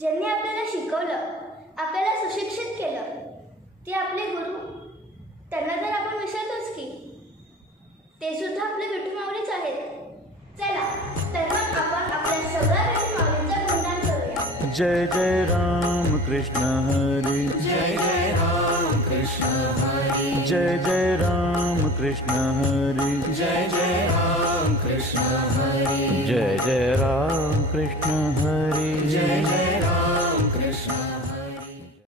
ज्यांनी आपल्याला शिकवलं, आपल्याला सुशिक्षित केलं, ते आपले गुरु. त्यांना तर आपण विसरतोच की. ते सुद्धा आपले विठू माऊलीच आहेत. चला तर मग आपण आपल्या सगळ्या विठू माऊलींचं गुणगान करूया. जय जय राम कृष्ण हरी, जय जय राम कृष्ण हरी, जय जय राम कृष्ण हरी, जय जय राम कृष्ण हरी, जय जय राम कृष्ण हरी, जय जय